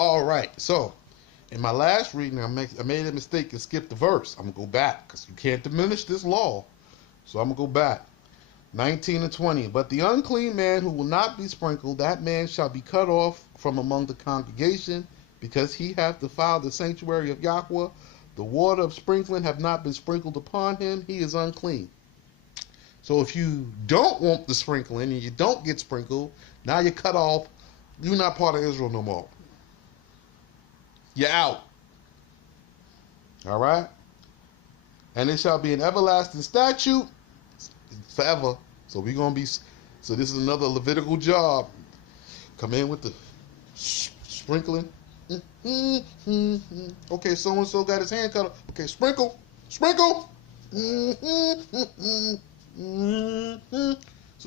All right, so in my last reading, I made a mistake and skipped the verse. I'm going to go back because you can't diminish this law. So I'm going to go back. 19 and 20. But the unclean man who will not be sprinkled, that man shall be cut off from among the congregation, because he hath defiled the sanctuary of Yahweh. The water of sprinkling have not been sprinkled upon him. He is unclean. So if you don't want the sprinkling and you don't get sprinkled, now you're cut off. You're not part of Israel no more. You're out. All right? And it shall be an everlasting statute forever. So we're going to be, so this is another Levitical job. Come in with the sprinkling. Okay, so-and-so got his hand cut off. Okay, sprinkle. Sprinkle. So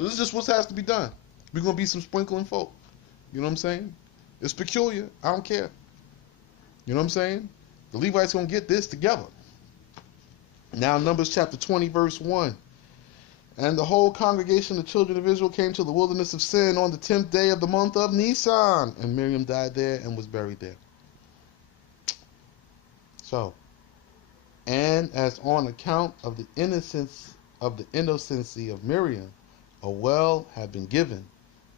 this is just what has to be done. We're going to be some sprinkling folk. You know what I'm saying? It's peculiar. I don't care. You know what I'm saying? The Levites going to get this together. Now, Numbers chapter 20, verse 1. And the whole congregation of the children of Israel came to the wilderness of Sin on the 10th day of the month of Nisan. And Miriam died there and was buried there. So, and as on account of the innocency of Miriam, a well had been given.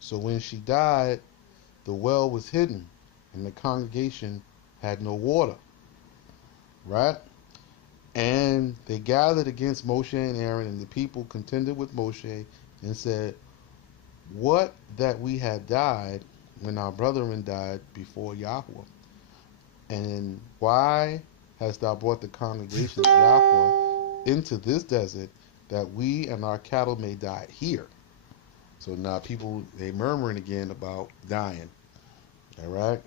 So when she died, the well was hidden, and the congregation had no water. Right? And they gathered against Moshe and Aaron, and the people contended with Moshe and said, what that we had died when our brethren died before Yahweh? And why hast thou brought the congregation of Yahweh into this desert, that we and our cattle may die here? So now people, they murmuring again about dying. All right?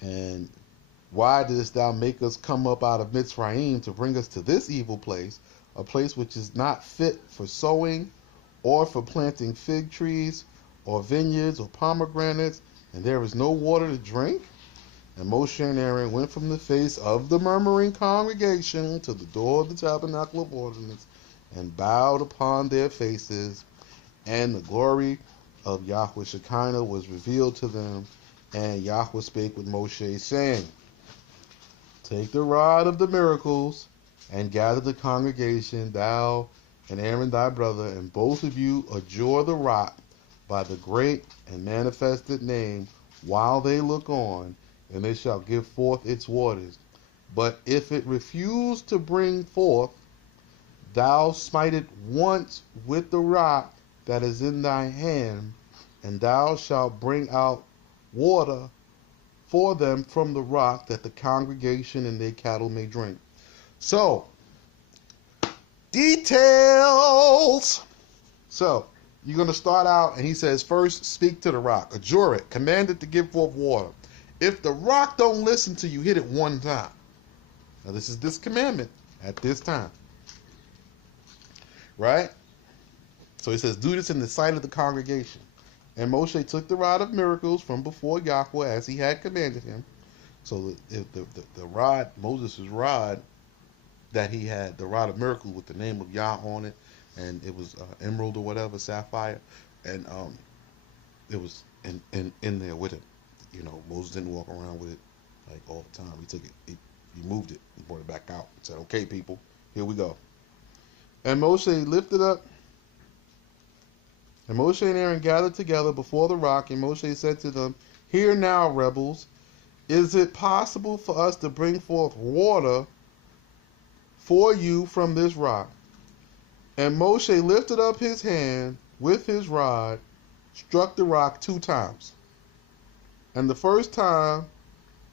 And why didst thou make us come up out of Mitzrayim to bring us to this evil place, a place which is not fit for sowing, or for planting fig trees, or vineyards, or pomegranates, and there is no water to drink? And Moshe and Aaron went from the face of the murmuring congregation to the door of the tabernacle of ordinance, and bowed upon their faces, and the glory of Yahweh Shekinah was revealed to them. And Yahweh spake with Moshe, saying, take the rod of the miracles, and gather the congregation, thou and Aaron thy brother, and both of you adjure the rock by the great and manifested name, while they look on, and it shall give forth its waters. But if it refuse to bring forth, thou smite it once with the rock that is in thy hand, and thou shalt bring out water for them from the rock, that the congregation and their cattle may drink. So, details. So, you're going to start out, and he says, first, speak to the rock. Adjure it. Command it to give forth water. If the rock don't listen to you, hit it one time. Now, this is this commandment at this time. Right? So he says, do this in the sight of the congregation. And Moshe took the rod of miracles from before Yahweh as he had commanded him. So the rod, Moses' rod that he had, the rod of miracles with the name of Yah on it, and it was emerald or whatever, sapphire, and it was in there with him. You know, Moses didn't walk around with it like all the time. He took it, he moved it, he brought it back out, and said, okay, people, here we go. And Moshe lifted up, and Moshe and Aaron gathered together before the rock, and Moshe said to them, hear now, rebels, is it possible for us to bring forth water for you from this rock? And Moshe lifted up his hand with his rod, struck the rock 2 times. And the first time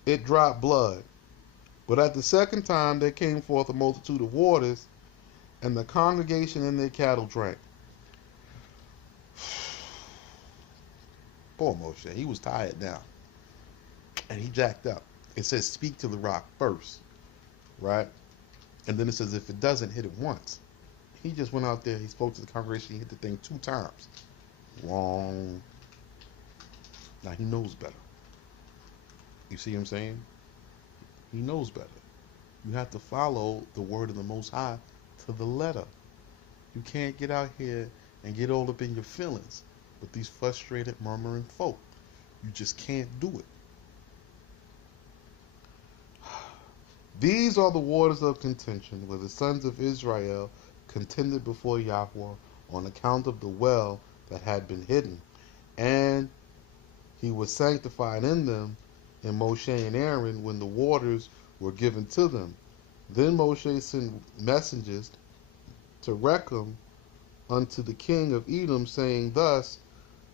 it dropped blood, but at the second time there came forth a multitude of waters, and the congregation and their cattle drank. Poor Moshe, he was tired now, and he jacked up. It says speak to the rock first, right? And then it says if it doesn't, hit it once. He just went out there, he spoke to the congregation, he hit the thing 2 times. Wrong. Now he knows better. You see what I'm saying? He knows better. You have to follow the word of the Most High to the letter. You can't get out here and get all up in your feelings with these frustrated, murmuring folk. You just can't do it. These are the waters of contention where the sons of Israel contended before Yahweh on account of the well that had been hidden. And he was sanctified in them in Moshe and Aaron when the waters were given to them. Then Moshe sent messengers to Rechem unto the king of Edom, saying, Thus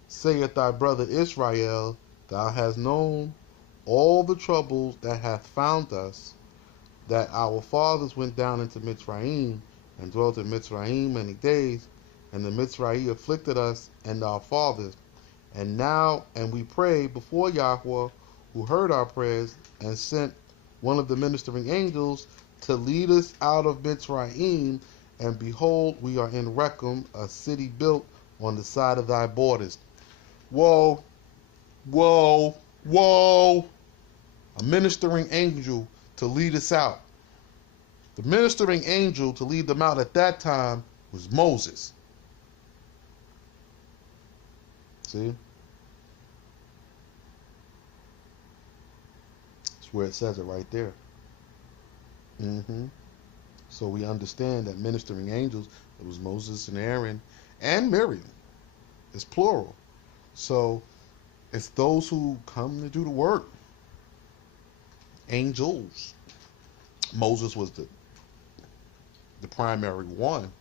saith thy brother Israel, Thou hast known all the troubles that hath found us, that our fathers went down into Mitzrayim, and dwelt in Mitzrayim many days, and the Mitzrayim afflicted us and our fathers. And we pray before Yahweh, who heard our prayers, and sent one of the ministering angels to lead us out of Mitzrayim. And behold, we are in Rechem, a city built on the side of thy borders. Whoa, whoa, whoa. A ministering angel to lead us out. The ministering angel to lead them out at that time was Moses. See? That's where it says it right there. So we understand that ministering angels, it was Moses and Aaron and Miriam. It's plural. So it's those who come to do the work. Angels. Moses was the primary one.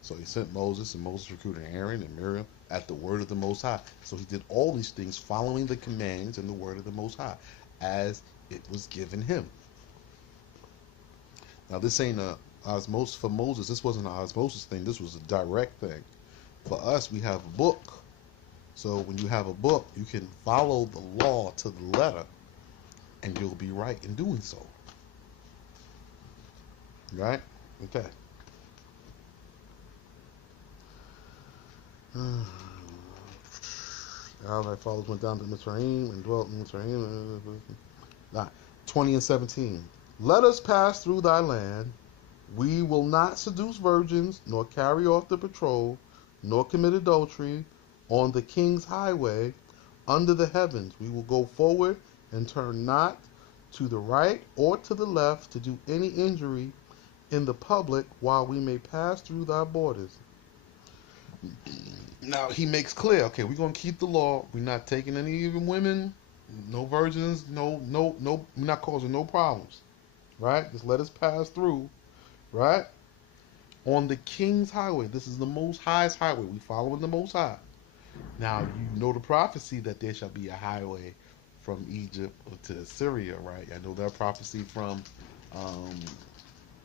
So he sent Moses, and Moses recruited Aaron and Miriam at the word of the Most High. So he did all these things following the commands and the word of the Most High as it was given him. Now this ain't a osmosis for Moses. This wasn't an osmosis thing. This was a direct thing. For us, we have a book. So when you have a book, you can follow the law to the letter, and you'll be right in doing so. Right? Okay. All thy fathers went down to Mitzrayim and dwelt in Mitzrayim. 20 and 17. Let us pass through thy land. We will not seduce virgins, nor carry off the betrothed, nor commit adultery on the king's highway under the heavens. We will go forward and turn not to the right or to the left to do any injury in the public while we may pass through thy borders. Now he makes clear, okay, we're going to keep the law. We're not taking any even women, no virgins, no, we're not causing no problems. Right? Just let us pass through. Right? On the king's highway. This is the most highest highway. We following the most high. Now, you know the prophecy that there shall be a highway from Egypt to Assyria, right? I know that prophecy from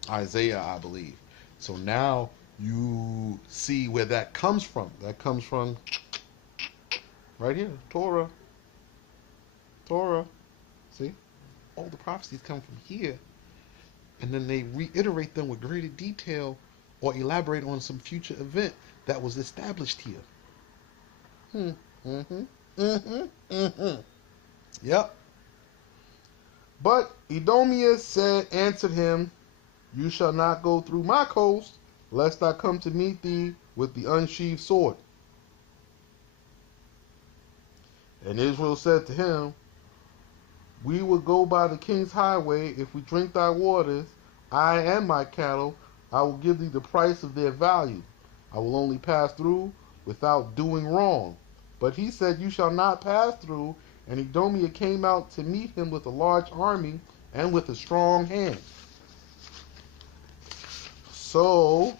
Isaiah, I believe. So now you see where that comes from. That comes from right here, Torah. See? All the prophecies come from here. And then they reiterate them with greater detail or elaborate on some future event that was established here. Yep. But Edomius answered him, You shall not go through my coast, lest I come to meet thee with the unsheathed sword. And Israel said to him, We will go by the king's highway if we drink thy waters, I and my cattle. I will give thee the price of their value. I will only pass through without doing wrong. But he said, You shall not pass through. And Edomiah came out to meet him with a large army and with a strong hand. So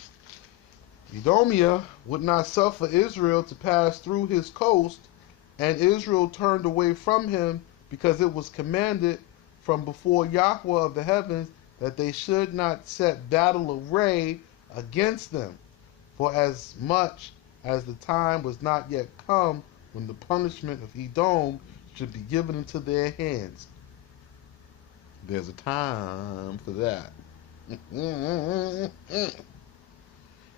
Edomiah would not suffer Israel to pass through his coast, and Israel turned away from him, because it was commanded from before Yahweh of the heavens that they should not set battle array against them, for as much as the time was not yet come when the punishment of Edom should be given into their hands. There's a time for that.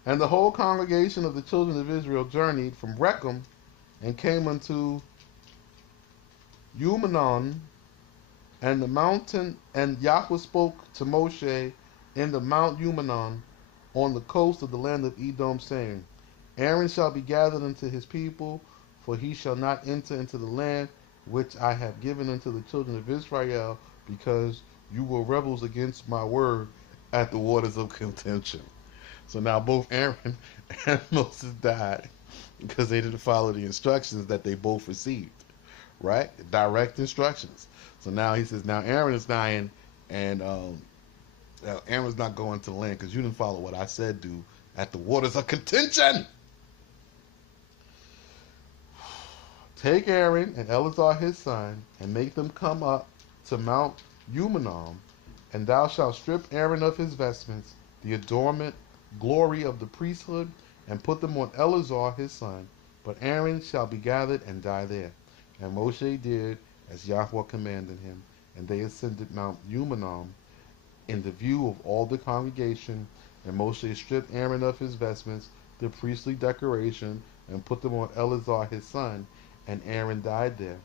And the whole congregation of the children of Israel journeyed from Rechem and came unto Umanon and the mountain, and Yahweh spoke to Moshe in the Mount Umanon on the coast of the land of Edom, saying, Aaron shall be gathered unto his people, for he shall not enter into the land which I have given unto the children of Israel, because you were rebels against my word at the waters of contention. So now both Aaron and Moses died because they didn't follow the instructions that they both received, right? Direct instructions. So now he says, now Aaron is dying, and Aaron's not going to the land because you didn't follow what I said do at the waters of contention. Take Aaron and Eleazar his son, and make them come up to Mount Umanom, and thou shalt strip Aaron of his vestments, the adornment, glory of the priesthood, and put them on Eleazar his son. But Aaron shall be gathered and die there. And Moshe did as Yahweh commanded him, and they ascended Mount Umanom in the view of all the congregation. And Moshe stripped Aaron of his vestments, the priestly decoration, and put them on Eleazar his son, and Aaron died there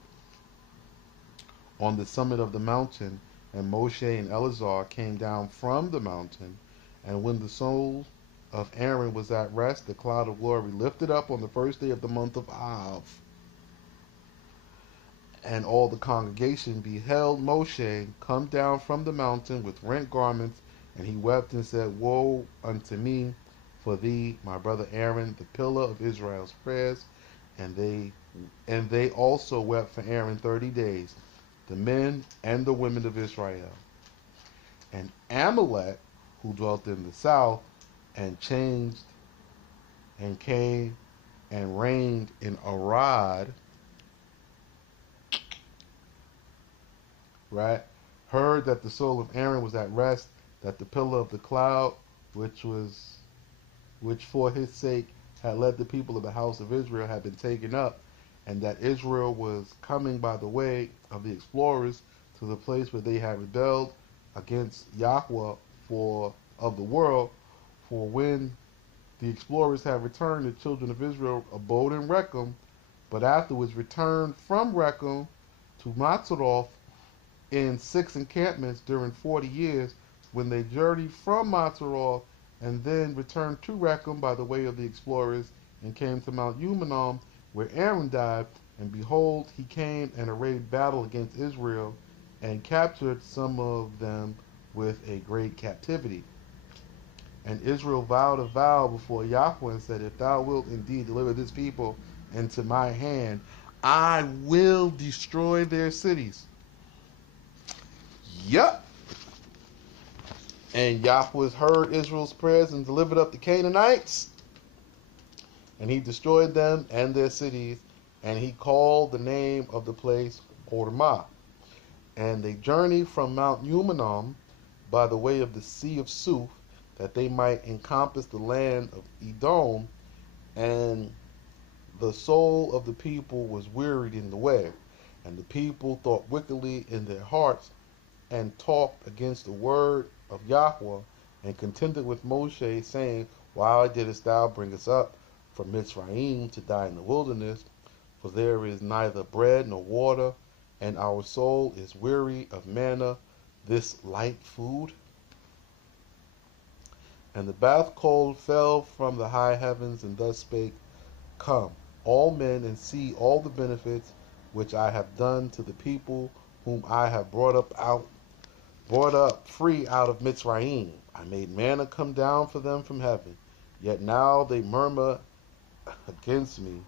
on the summit of the mountain. And Moshe and Eleazar came down from the mountain, and when the soul of Aaron was at rest, the cloud of glory lifted up on the first day of the month of Av. And all the congregation beheld Moshe come down from the mountain with rent garments, and he wept and said, Woe unto me for thee, my brother Aaron, the pillar of Israel's prayers. And they also wept for Aaron 30 days, the men and the women of Israel. And Amalek, who dwelt in the south, and changed and came and reigned in Arad, right, heard that the soul of Aaron was at rest, that the pillar of the cloud, which for his sake had led the people of the house of Israel, had been taken up, and that Israel was coming by the way of the explorers to the place where they had rebelled against Yahweh of the world. For when the explorers had returned, the children of Israel abode in Rechem, but afterwards returned from Rechem to Matzaroth in 6 encampments during 40 years, when they journeyed from Matzaroth and then returned to Rechem by the way of the explorers, and came to Mount Umanom, where Aaron died. And behold, he came and arrayed battle against Israel, and captured some of them with a great captivity. And Israel vowed a vow before Yahweh and said, If thou wilt indeed deliver this people into my hand, I will destroy their cities. Yep. And Yahweh heard Israel's prayers and delivered up the Canaanites. And he destroyed them and their cities. And he called the name of the place Hormah. And they journeyed from Mount Umanom by the way of the Sea of Suf, that they might encompass the land of Edom. And the soul of the people was wearied in the way. And the people thought wickedly in their hearts, and talked against the word of Yahweh, and contended with Moshe, saying, Why didst thou bring us up from Mitzrayim to die in the wilderness? For there is neither bread nor water, and our soul is weary of manna, this light food. And the bath cold fell from the high heavens, and thus spake, Come, all men, and see all the benefits which I have done to the people whom I have brought up free out of Mitzrayim. I made manna come down for them from heaven. Yet now they murmur against me.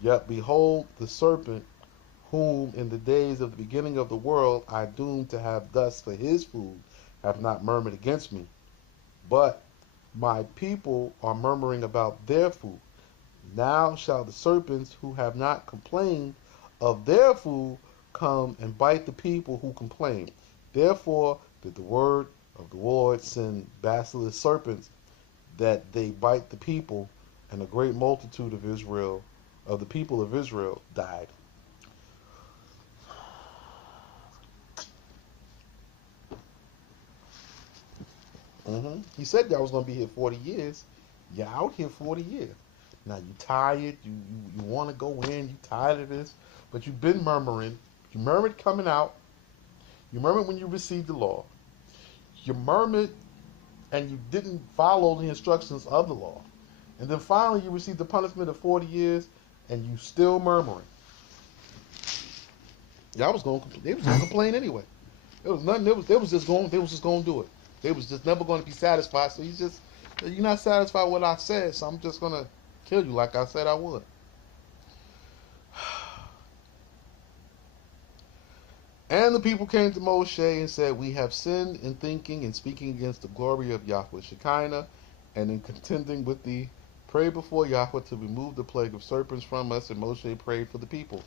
Yet behold, the serpent, whom in the days of the beginning of the world I doomed to have dust for his food, have not murmured against me. But my people are murmuring about their food. Now shall the serpents who have not complained of their food come and bite the people who complain. Therefore did the word of the Lord send basilisk serpents, that they bite the people, and a great multitude of the people of Israel, died. He said y'all was gonna be here 40 years. You're out here 40 years. Now you tired. You want to go in. You tired of this, but you've been murmuring. You murmured coming out. You murmured when you received the law. You murmured and you didn't follow the instructions of the law. And then finally you received the punishment of 40 years and you still murmuring. Y'all was going. They was going to complain anyway. It was nothing. They was just going. They was just going to do it. They was just never going to be satisfied. So you're not satisfied with what I said. So I'm just going to kill you like I said I would. And the people came to Moshe and said, "We have sinned in thinking and speaking against the glory of Yahweh Shekinah, and in contending with thee. Pray before Yahweh to remove the plague of serpents from us." And Moshe prayed for the people.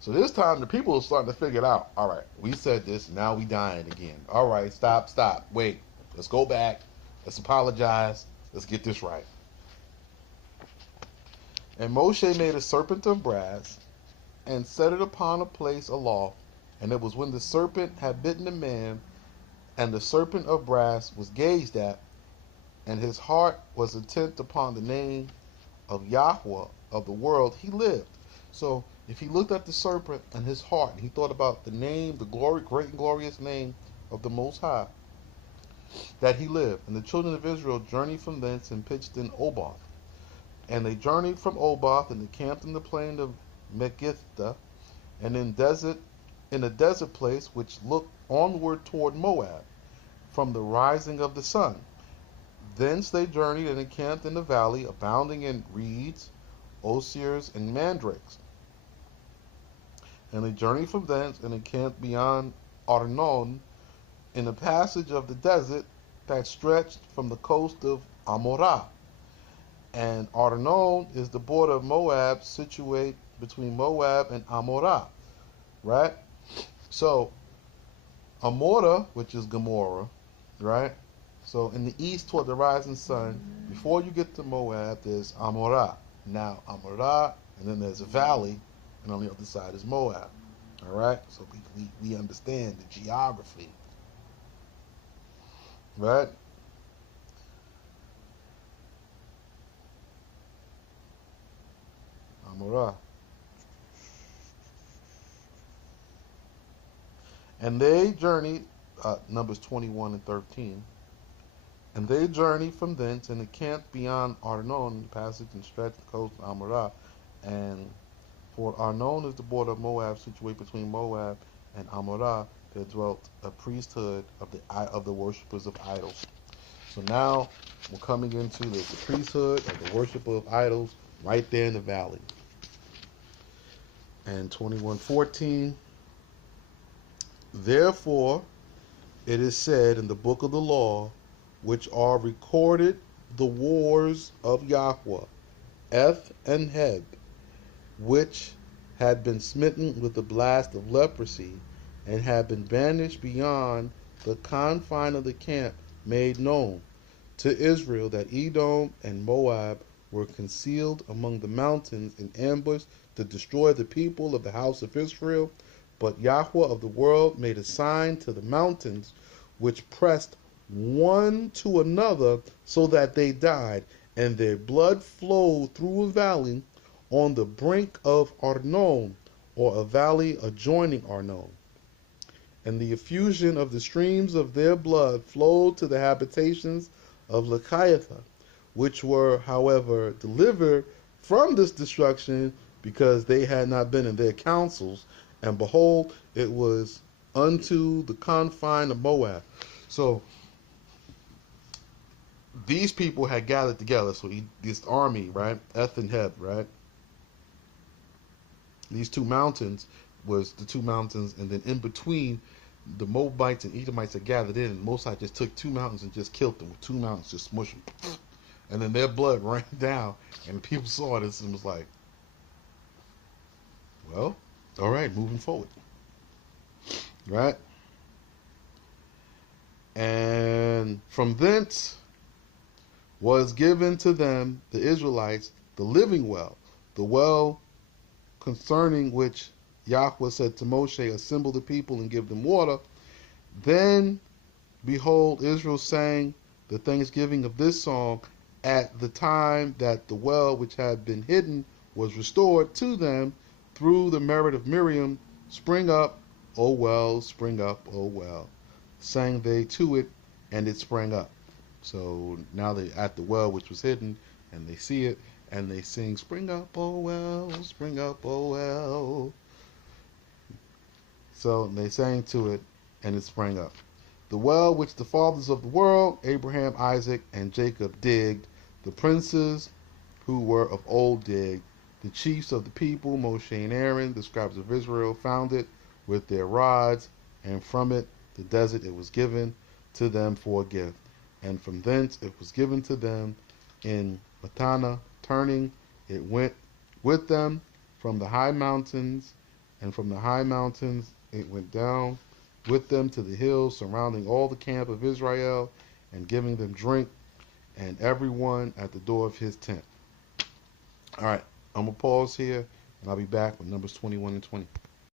So this time the people are starting to figure it out. All right, we said this, now we dying again. All right, stop. Wait, let's go back. Let's apologize. Let's get this right. And Moshe made a serpent of brass and set it upon a place aloft. And it was when the serpent had bitten a man, and the serpent of brass was gazed at, and his heart was intent upon the name of Yahweh of the world, he lived. So if he looked at the serpent and his heart, and he thought about the name, the glory, great and glorious name of the Most High, that he lived. And the children of Israel journeyed from thence and pitched in Oboth. And they journeyed from Oboth and encamped in the plain of Megiddo, and in a desert place which looked onward toward Moab, from the rising of the sun. Thence they journeyed and encamped in the valley, abounding in reeds, osiers, and mandrakes. And they journeyed from thence and encamped beyond Arnon, in the passage of the desert that stretched from the coast of Amorah. And Arnon is the border of Moab, situate between Moab and Amorah, right? So Amorah, which is Gomorrah, right? So in the east toward the rising sun, before you get to Moab, there's Amorah. Now Amorah, and then there's a valley, and on the other side is Moab. All right, so we understand the geography, right? Amorah. And they journeyed, Numbers 21 and 13. And they journeyed from thence and encamped beyond Arnon, the passage and stretched the coast of Amorah. And for Arnon is the border of Moab, situated between Moab and Amorah. There dwelt a priesthood of the worshippers of idols. So now we're coming into the priesthood of the worship of idols right there in the valley. And 21:14. Therefore it is said in the book of the law, which are recorded the wars of Yahweh, Eth and Heb, which had been smitten with the blast of leprosy, and had been banished beyond the confine of the camp, made known to Israel that Edom and Moab were concealed among the mountains in ambush to destroy the people of the house of Israel. But Yahweh of the world made a sign to the mountains, which pressed one to another so that they died, and their blood flowed through a valley on the brink of Arnon, or a valley adjoining Arnon. And the effusion of the streams of their blood flowed to the habitations of Lechiatha, which were, however, delivered from this destruction because they had not been in their councils. And behold, it was unto the confine of Moab. So these people had gathered together. So this army, right? Eth and Heb, right? These two mountains was the two mountains, and then in between, the Moabites and Edomites had gathered in, and Mosai just took two mountains and just killed them with two mountains, just smushed them. And then their blood ran down, and people saw this and was like, well, all right, moving forward. Right? And from thence was given to them, the Israelites, the living well, the well concerning which Yahweh said to Moshe, assemble the people and give them water. Then, behold, Israel sang the thanksgiving of this song at the time that the well which had been hidden was restored to them through the merit of Miriam. Spring up, O well, spring up, O well. Sang they to it, and it sprang up. So now they're at the well which was hidden, and they see it, and they sing, spring up, O well, spring up, O well. so they sang to it, and it sprang up. The well which the fathers of the world, Abraham, Isaac, and Jacob, digged, the princes who were of old digged, the chiefs of the people, Moshe and Aaron, the scribes of Israel, found it with their rods, and from it, the desert, it was given to them for a gift. And from thence it was given to them in Matana, turning, it went with them from the high mountains, and from the high mountains it went down with them to the hills surrounding all the camp of Israel, and giving them drink, and everyone at the door of his tent. All right, I'm going to pause here, and I'll be back with Numbers 21 and 20.